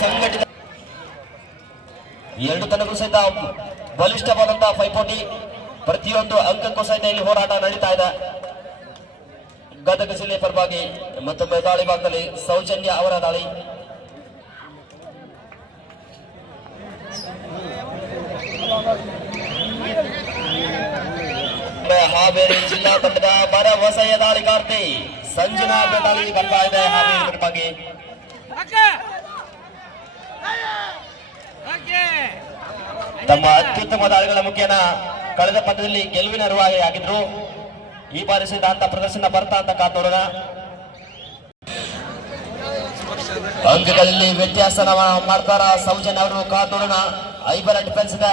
ಸಂಘಟಿತ ಎರಡು ತಂಡಗಳು ಸಹಿತ ಬಲಿಷ್ಠವಾದಂತಹ ಪೈಪೋಟಿ, ಪ್ರತಿಯೊಂದು ಅಂಕಕ್ಕೂ ಸಹಿತ ಇಲ್ಲಿ ಹೋರಾಟ ನಡೀತಾ ಇದೆ. ಗದಗ ಜಿಲ್ಲೆ ಪರವಾಗಿ ಮತ್ತೊಮ್ಮೆ ದಾಳಿ ಭಾಗದಲ್ಲಿ ಸೌಜನ್ಯ ಅವರ ದಾಳಿ. ಹಾವೇರಿ ಜಿಲ್ಲಾ ತಂಡದ ಭರವಸೆಯ ದಾಳಿಗಾರ್ತಿ ಸಂಜನಾ ದಾಳಿ ಬರ್ತಾ ಇದೆ ಹಾವೇರಿ ಪರವಾಗಿ. ತಮ್ಮ ಅತ್ಯುತ್ತಮ ದಾಳಿಗಳ ಮುಖ್ಯನ ಕಳೆದ ಪಂದ್ಯದಲ್ಲಿ ಗೆಲುವಿನ ರೂವಾರಿ ಆಗಿದ್ರು. ಈ ಬಾರಿ ಸಹಿತ ಅಂತ ಪ್ರದರ್ಶನ ಬರ್ತಾ ಅಂತ ಕಾತೋಡೋಣ. ಅಂಕಗಳಲ್ಲಿ ವ್ಯತ್ಯಾಸನ ಮಾಡ್ತಾರ ಸೌಜನ್ಯ ಅವರು ಕಾತೋಡೋಣ. ಐಬರ ಡಿಫೆನ್ಸ್ ಇದೆ,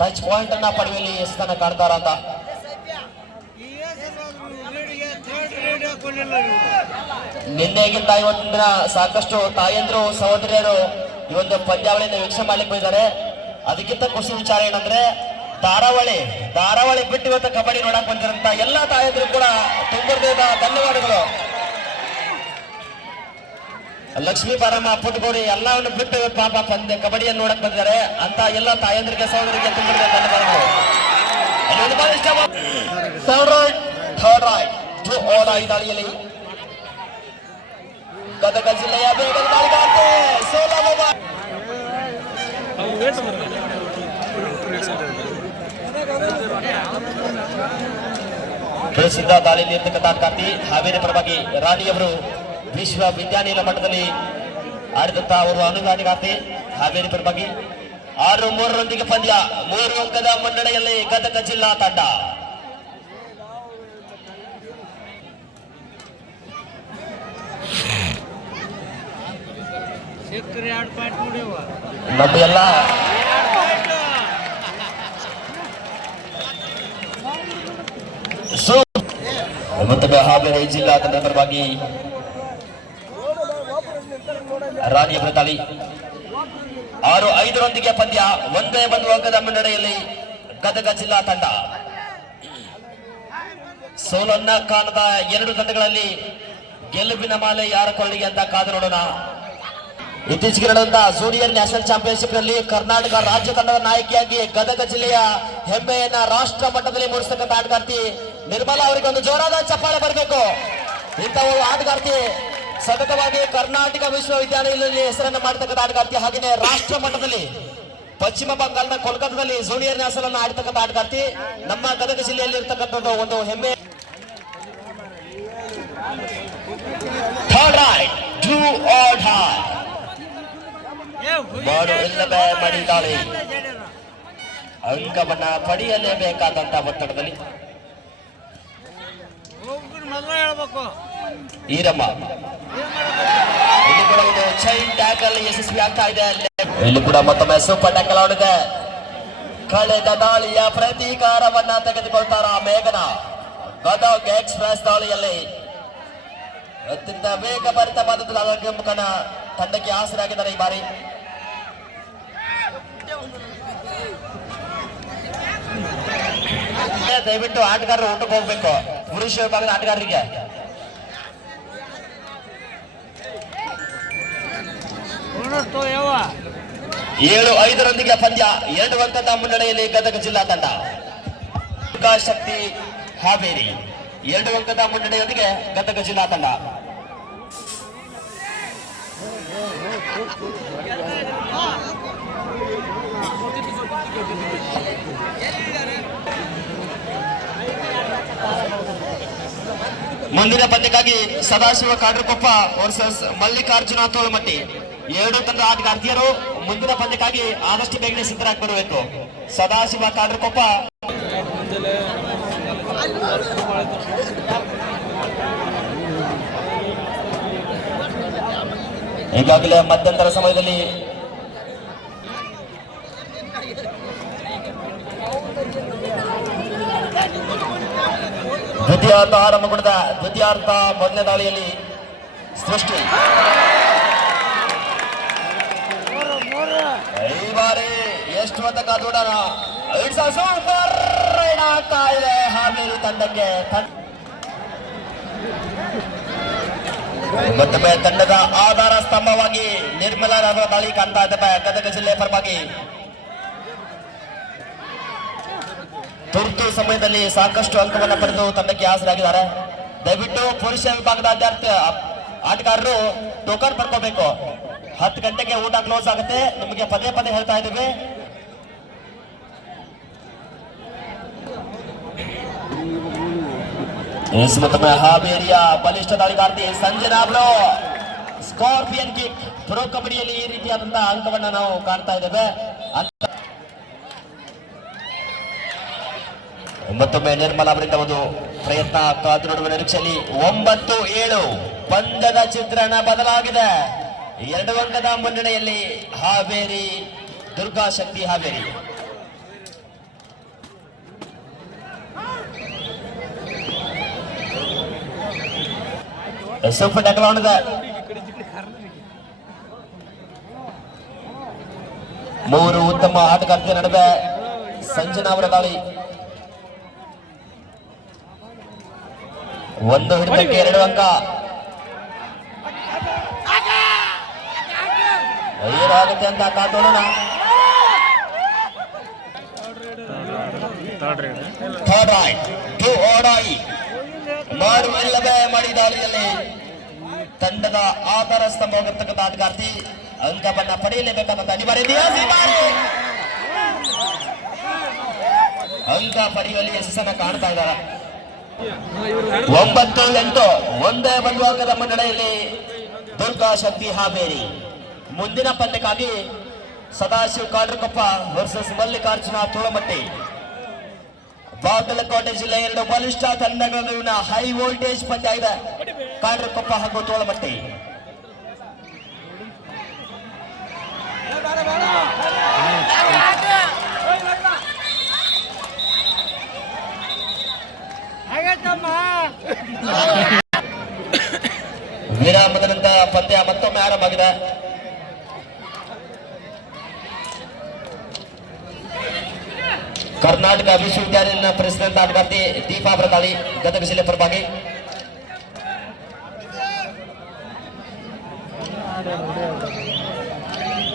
ಟಚ್ ಪಾಯಿಂಟ್ ಅನ್ನ ಪಡೆಯುವಲ್ಲಿ ಎಷ್ಟನ್ನ ಕಾಡ್ತಾರ ಅಂತ. ನಿನ್ನೆಗಿಂತ ಇವತ್ತಿನ ದಿನ ಸಾಕಷ್ಟು ತಾಯಂದ್ರು ಸಹೋದರಿಯರು ಈ ಒಂದು ಪಂದ್ಯಾವಳಿಯನ್ನು ವೀಕ್ಷಣೆ ಮಾಡ್ಲಿಕ್ಕೆ ಬಂದಿದ್ದಾರೆ. ಅದಕ್ಕಿಂತ ಖುಷಿ ವಿಚಾರ ಏನಂದ್ರೆ ಧಾರಾವಳಿ ಬಿಟ್ಟು ಇವತ್ತು ಕಬಡ್ಡಿ ನೋಡಕ್ ಬಂದಿರಂತ ಎಲ್ಲಾ ತಾಯಂದ್ರು ಕೂಡ ತುಂಬದ ಧನ್ಯವಾದಗಳು. ಲಕ್ಷ್ಮೀ ಬಾರಮ್ಮ ಪುಟ್ಗೋಡಿ ಎಲ್ಲವನ್ನು ಬಿಟ್ಟು ಪಾಪ ಕಬಡ್ಡಿಯನ್ನು ನೋಡಕ್ ಬಂದಿದ್ದಾರೆ ಅಂತ ಎಲ್ಲ ತಾಯಂದ್ರಿಗೆ ಸಹೋದರಿಗೆ ತುಂಬದ ಧನ್ಯವಾದಗಳು. ದಾಳಿಯಲ್ಲಿ ಗದಗ ಜಿಲ್ಲೆಯ ಬೇಗದ ದಾಳಿಗಾರ್ತಿ ಸೋಲಾ ಪ್ರಸಿದ್ಧ ದಾಳಿಯಲ್ಲಿ ಇರ್ತಕ್ಕಂಥ ಆಟಗಾರ್ತಿ ಹಾವೇರಿ ಪರವಾಗಿ ರಾಣಿಯವರು ವಿಶ್ವವಿದ್ಯಾನಿಲಯ ಮಟ್ಟದಲ್ಲಿ ಆಡಿದಂತ ಅವರು ಅನುದಾನಿಗಾರ್ತಿ ಹಾವೇರಿ ಪರವಾಗಿ 6-3 ಪಂದ್ಯ 3 ಅಂಕದ ಮುನ್ನಡೆಯಲ್ಲಿ ಗದಗ ಜಿಲ್ಲಾ ತಂಡ. ನಮ್ಮೆಲ್ಲ ಮತ್ತೊಮ್ಮೆ ಹಾವೇರಿ ಜಿಲ್ಲಾ ತಂಡದ ಪರವಾಗಿ ರಾಣಿಯವರ ದಾಳಿ. 6-5 ಪಂದ್ಯ 1 ಅಂಕದ ಮುನ್ನಡೆಯಲ್ಲಿ ಗದಗ ಜಿಲ್ಲಾ ತಂಡ. ಸೋಲನ್ನ ಕಾಣದ 2 ತಂಡಗಳಲ್ಲಿ ಗೆಲುವಿನ ಮಾಲೆ ಯಾರ ಕೊಳ್ಳಿಗೆ ಅಂತ ಕಾದು ನೋಡೋಣ. ಇತ್ತೀಚೆಗೆ ನಡೆದಂತ ಜೂನಿಯರ್ ನ್ಯಾಷನಲ್ ಚಾಂಪಿಯನ್ಶಿಪ್ ನಲ್ಲಿ ಕರ್ನಾಟಕ ರಾಜ್ಯ ತಂಡದ ನಾಯಕಿಯಾಗಿ ಗದಗ ಜಿಲ್ಲೆಯ ಹೆಮ್ಮೆಯನ್ನ ರಾಷ್ಟ್ರ ಮಟ್ಟದಲ್ಲಿ ಮೂಡಿಸತಕ್ಕಂಥ ಆಟಗಾರ್ತಿ ನಿರ್ಮಲಾ ಅವರಿಗೆ ಒಂದು ಜೋರಾದ ಚಪ್ಪಾಳೆ ಬರಬೇಕು. ಇಂತಹ ಆಟಗಾರ್ತಿ ಸತತವಾಗಿ ಕರ್ನಾಟಕ ವಿಶ್ವವಿದ್ಯಾಲಯದಲ್ಲಿ ಹೆಸರನ್ನು ಮಾಡತಕ್ಕಂಥ ಆಟಗಾರ್ತಿ, ಹಾಗೆಯೇ ರಾಷ್ಟ್ರ ಮಟ್ಟದಲ್ಲಿ ಪಶ್ಚಿಮ ಬಂಗಾಳದ ಕೋಲ್ಕತ್ತಾದಲ್ಲಿ ಜೂನಿಯರ್ ನ್ಯಾಷನಲ್ ಅನ್ನು ಆಡ್ತಕ್ಕಂಥ ಆಟಗಾರ್ತಿ ನಮ್ಮ ಗದಗ ಜಿಲ್ಲೆಯಲ್ಲಿ ಇರ್ತಕ್ಕಂಥದ್ದು ಒಂದು ಹೆಮ್ಮೆ. ಮಾಡಿದ್ದಾಳೆ, ಅಂಕವನ್ನ ಪಡೆಯಲೇಬೇಕಾದಂತ ಒತ್ತಡದಲ್ಲಿ ಈರಮ್ಮ ಇಲ್ಲಿ ಕೂಡ ಒಂದು ಚೈನ್ ಟ್ಯಾಕಲ್ ಯಶಸ್ವಿ ಆಗ್ತಾ ಇದೆ. ಇಲ್ಲಿ ಕೂಡ ಮತ್ತೊಮ್ಮೆ ಸೂಪರ್ ಟ್ಯಾಕಲ್ ಆಡಿದೆ. ಕಳೆದ ದಾಳಿಯ ಪ್ರತೀಕಾರವನ್ನ ತೆಗೆದುಕೊಳ್ತಾರ ಮೇಘನ. ಗದಗ ಎಕ್ಸ್ಪ್ರೆಸ್ ದಾಳಿಯಲ್ಲಿ ಅತ್ಯಂತ ವೇಗಭರಿತವಾದ ಮುಖನ ತಂಡಕ್ಕೆ ಆಸರಾಗಿದ್ದಾರೆ ಈ ಬಾರಿ. ದಯವಿಟ್ಟು ಆಟಗಾರರು ಊಟಕ್ಕೆ ಹೋಗ್ಬೇಕು. ಪುರುಷ ವಿಭಾಗದ ಆಟಗಾರರಿಗೆ 7-5 ಪಂದ್ಯ 2 ಅಂಕದ ಮುನ್ನಡೆಯಲ್ಲಿ ಗದಗ ಜಿಲ್ಲಾ ತಂಡ. ಶಕ್ತಿ ಹಾವೇರಿ 2 ಅಂಕದ ಮುನ್ನಡೆಯೊಂದಿಗೆ ಗದಗ ಜಿಲ್ಲಾ ತಂಡ. ಮುಂದಿನ ಪಂದ್ಯಕ್ಕಾಗಿ ಸದಾಶಿವ ಕಾಡ್ರಕೊಪ್ಪ ವರ್ಸಸ್ ಮಲ್ಲಿಕಾರ್ಜುನ ತೋಳಮಟ್ಟಿ 2 ತಂಡ ಆಟಗಾರ್ತಿಯರು ಮುಂದಿನ ಪಂದ್ಯಕ್ಕಾಗಿ ಆದಷ್ಟು ಬೇಗನೆ ಸಿದ್ಧರಾಗಿ ಬರಬೇಕು. ಸದಾಶಿವ ಕಾಡ್ರಕೊಪ್ಪ ಈಗಾಗಲೇ ಮಧ್ಯಂತರ ಸಮಯದಲ್ಲಿ ದ್ವಿತೀಯಾರ್ಧ ಆರಂಭಗೊಂಡ ದ್ವಿತೀಯಾರ್ಧ ಮೊದಲನೇ ದಾಳಿಯಲ್ಲಿ ಸೃಷ್ಟಿ. ಈ ಬಾರಿ ಎಷ್ಟು ಹೊತ್ತ ದೂಡನ ಸೂಪರ್ ರೈಡ್ ಆಗ್ತಾ ಇದೆ ಹಾವೇರಿ ತಂಡಕ್ಕೆ. ಮತ್ತೊಮ್ಮೆ ತಂಡದ ಆಧಾರ ಸ್ತಂಭವಾಗಿ ನಿರ್ಮಲಾ ಅವರ ದಾಳಿ ಕಾಣ್ತಾ ಇದ್ದಾರೆ ಗದಗ ಜಿಲ್ಲೆ ಪರವಾಗಿ. ತುರ್ತು ಸಮಯದಲ್ಲಿ ಸಾಕಷ್ಟು ಅಂಕವನ್ನು ಪಡೆದು ತಂಡಕ್ಕೆ ಹಾಜರಾಗಿದ್ದಾರೆ. ದಯವಿಟ್ಟು ಪುರುಷ ವಿಭಾಗದ ಆಟಗಾರರು ಟೋಕನ್ ಪಡ್ಕೋಬೇಕು. 10 ಗಂಟೆಗೆ ಊಟ ಕ್ಲೋಸ್ ಆಗುತ್ತೆ. ನಿಮಗೆ ಪದೇ ಪದೇ ಹೇಳ್ತಾ ಇದ್ದೀವಿ. ಮತ್ತೊಮ್ಮೆ ಹಾವೇರಿಯ ಬಲಿಷ್ಠ ದಾಳಿಗಾರ್ತಿ ಸಂಜನಾ ಅವರು ಸ್ಕಾರ್ಪಿಯನ್ ಕಿಕ್. ಪ್ರೋ ಕಬಡ್ಡಿಯಲ್ಲಿ ಈ ರೀತಿಯಾದಂತಹ ಅಂಕವನ್ನು ನಾವು ಕಾಣ್ತಾ ಇದ್ದೇವೆ. ಮತ್ತೊಮ್ಮೆ ನಿರ್ಮಲಾ ಅವರಿಂದ ಒಂದು ಪ್ರಯತ್ನ ಕಾದು ನೋಡುವ ನಿರೀಕ್ಷೆಯಲ್ಲಿ 9-7 ಪಂದ್ಯದ ಚಿತ್ರಣ ಬದಲಾಗಿದೆ. 2 ಅಂಕದ ಮುನ್ನಡೆಯಲ್ಲಿ ಹಾವೇರಿ ದುರ್ಗಾ ಶಕ್ತಿ ಹಾವೇರಿ. ಸೂಪರ್ ಟ್ಯಾಕಲ್ ಆಡಿದ 3 ಉತ್ತಮ ಆಟಗಾರ್ತಿಯ ನಡುವೆ ಸಂಜನಾ ಅವರ ದಾಳಿ. 1 ಹಿಡಿತಕ್ಕೆ 2 ಅಂಕ. ಏನಾಗುತ್ತೆ ಅಂತ ಕಾದೋಣ. ಥರ್ಡ್ ರೈಟ್ ಟು ಓಡಾಯಿ ಮಾಡುವಲ್ಲವೇ ಮಾಡಿ ದಾಳಿಯಲ್ಲಿ ತಂಡದ ಆಧಾರ ಸ್ತಂಭವಾಗಿರ್ತಕ್ಕಂಥ ಆಟಗಾರ್ತಿ ಅಂಕವನ್ನ ಪಡೆಯಲೇಬೇಕಾದ ಅನಿವಾರ್ಯ. ಅಂಕ ಪಡೆಯುವಲ್ಲಿ ಯಶಸ್ಸನ್ನ ಕಾಣ್ತಾ ಇದ್ದಾರೆ. 9-8 ಒಂದೇ ಒಂದು ಅಂಕದ ಮುನ್ನಡೆಯಲ್ಲಿ ದುರ್ಗಾ ಶಕ್ತಿ ಹಾವೇರಿ. ಮುಂದಿನ ಪಂದ್ಯಕ್ಕಾಗಿ ಸದಾಶಿವ ಕಾಡ್ರಕೊಪ್ಪ ವರ್ಸಸ್ ಮಲ್ಲಿಕಾರ್ಜುನ ತೋಳಮಟ್ಟಿ. ಬಾಗಲಕೋಟೆ ಜಿಲ್ಲೆ 2 ಬಲಿಷ್ಠ ತಂಡಗಳ ನಡುವಿನ ಹೈ ವೋಲ್ಟೇಜ್ ಪಂದ್ಯ ಇದೆ. ಕಾಡ್ರಕೊಪ್ಪ ಹಾಗೂ ತೋಳಮಟ್ಟಿ. ವಿರಾಮದ ನಂತರ ಪಂದ್ಯ ಮತ್ತೊಮ್ಮೆ ಆರಂಭವಾಗಿದೆ. ಕರ್ನಾಟಕ ವಿಶ್ವವಿದ್ಯಾಲಯದ ಪ್ರೆಸಿಡೆಂಟ್ ಆಟಗಾರ್ತಿ ದೀಪಾ ಪ್ರತಾಳಿ ಗದಗ ಜಿಲ್ಲೆ ಪರವಾಗಿ.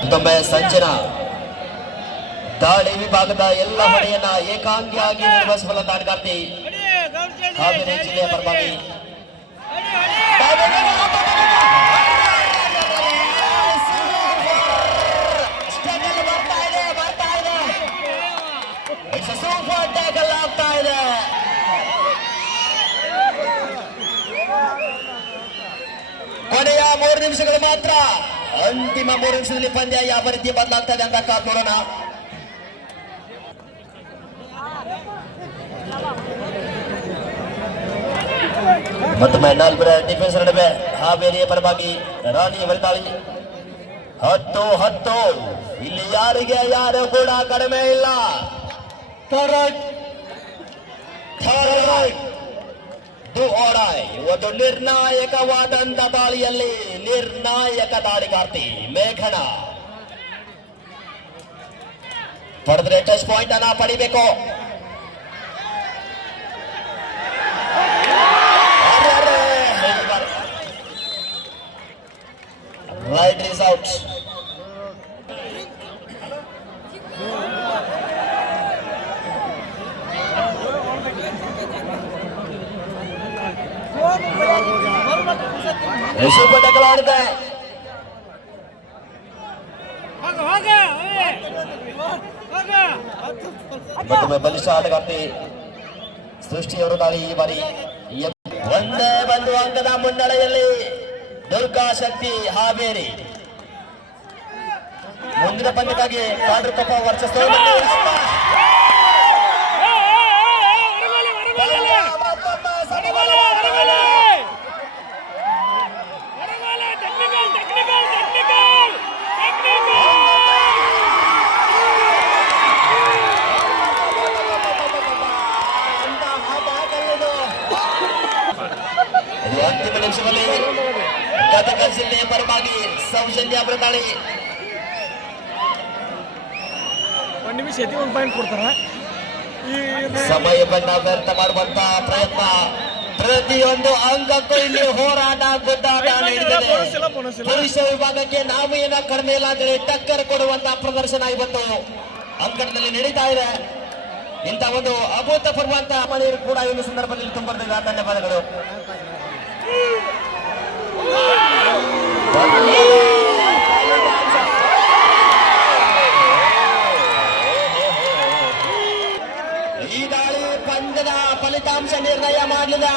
ಮತ್ತೊಮ್ಮೆ ಸಂಜನಾ ದಾಳಿ ವಿಭಾಗದ ಎಲ್ಲ ಹೊಡೆಯನ್ನ ಏಕಾಂಗಿಯಾಗಿ ನಿರ್ವಹಿಸಬಲ್ಲ ಆಟಗಾರ್ತಿ ಹಾವೇರಿ ಜಿಲ್ಲೆಯ ಪರವಾಗಿ. ಆಗ್ತಾ ಇದೆ. ಕೊನೆಯ 3 ನಿಮಿಷಗಳು ಮಾತ್ರ. ಅಂತಿಮ 3 ನಿಮಿಷದಲ್ಲಿ ಪಂದ್ಯ ಯಾವ ರೀತಿ ಬದಲಾಗ್ತಾ ಇದೆ ಅಂತ ಕಾದು ನೋಡೋಣ. ಮತ್ತೊಮ್ಮೆ 4 ಡಿಫೆನ್ಸ್ ನಡುವೆ ಹಾವೇರಿಯ ಪರವಾಗಿ ರಾಣಿ ಹೊರತಾಳಿ. 10-10 ಇಲ್ಲಿ ಯಾರಿಗೆ ಯಾರು ಕೂಡ ಕಡಿಮೆ ಇಲ್ಲ. ಒಂದು ನಿರ್ಣಾಯಕವಾದಂತ ದಾಳಿಯಲ್ಲಿ ನಿರ್ಣಾಯಕ ದಾಳಿಗಾರ್ತಿ ಮೇಘನ ಪಡೆದ್ರೆ ಟಚ್ ಪಾಯಿಂಟ್ ಅನ್ನ ಪಡಿಬೇಕು. Right is out. Super tackle ಆಡಿದೆ. ಮತ್ತೊಮ್ಮೆ ಬಲಿಷ್ಠ ಆಟಗಾರ್ತಿ ಸೃಷ್ಟಿಯವರು ದಾಳಿ. ಈ ಬಾರಿ ಒಂದೇ ಒಂದು ಅಂಕದ ಮುನ್ನಡೆಯಲ್ಲಿ ದುರ್ಗಾ ಶಕ್ತಿ ಹಾವೇರಿ. ಮುಂದಿನ ಪಂದ್ಯಕ್ಕಾಗಿ ಕಾಡ್ರಕೊಪ್ಪ ವರ್ಚಸ್. ಅಂತಿಮ ನಿಮಿಷದಲ್ಲಿ ಗದಗ ಜಿಲ್ಲೆಯ ಪರವಾಗಿ ಸೌಜನ್ಯ ಅವರ ದಾಳಿ. 1 ನಿಮಿಷ 1 ಪಾಯಿಂಟ್ ಕೊಡ್ತಾರ. ಸಮಯವನ್ನ ವ್ಯರ್ಥ ಮಾಡುವಂತ ಪ್ರಯತ್ನ ಪ್ರತಿಯೊಂದು ಅಂಗಕ್ಕೂ ಇಲ್ಲಿ ಹೋರಾಟ ಗುದ್ದಾಟ ನಡೆದಿದೆ. ಬೋನಸ್ ಇಲ್ಲ ಬೋನಸ್ ಇಲ್ಲ ಪುರುಷ ವಿಭಾಗಕ್ಕೆ ನಾವು ಏನ ಕಡಿಮೆ ಇಲ್ಲ ಅಂತೇಳಿ ಟಕ್ಕರ್ ಕೊಡುವಂತಹ ಪ್ರದರ್ಶನ ಇವತ್ತು ಅಂಕಣದಲ್ಲಿ ನಡೀತಾ ಇದೆ. ಇಂಥ ಒಂದು ಅಭೂತಪೂರ್ವಂತಹ ಮಳೆಯರು ಕೂಡ ಈ ಸಂದರ್ಭದಲ್ಲಿ ತುಂಬ ಧನ್ಯವಾದಗಳು. ಈ ದಾಳಿ ಪಂದ್ಯದ ಫಲಿತಾಂಶ ನಿರ್ಣಯ ಮಾಡಲಿಲ್ಲ.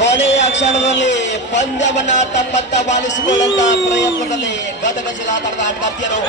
ಕೊನೆಯ ಕ್ಷಣದಲ್ಲಿ ಪಂದ್ಯವನ್ನ ತಮ್ಮತ್ತ ಬಾಲಿಸಿಕೊಳ್ಳುವಂತಹ ಪ್ರಯತ್ನದಲ್ಲಿ ಗದಗ ಜಿಲ್ಲಾ ತಂಡದ ಆಟಗಾರ್ತಿಯರು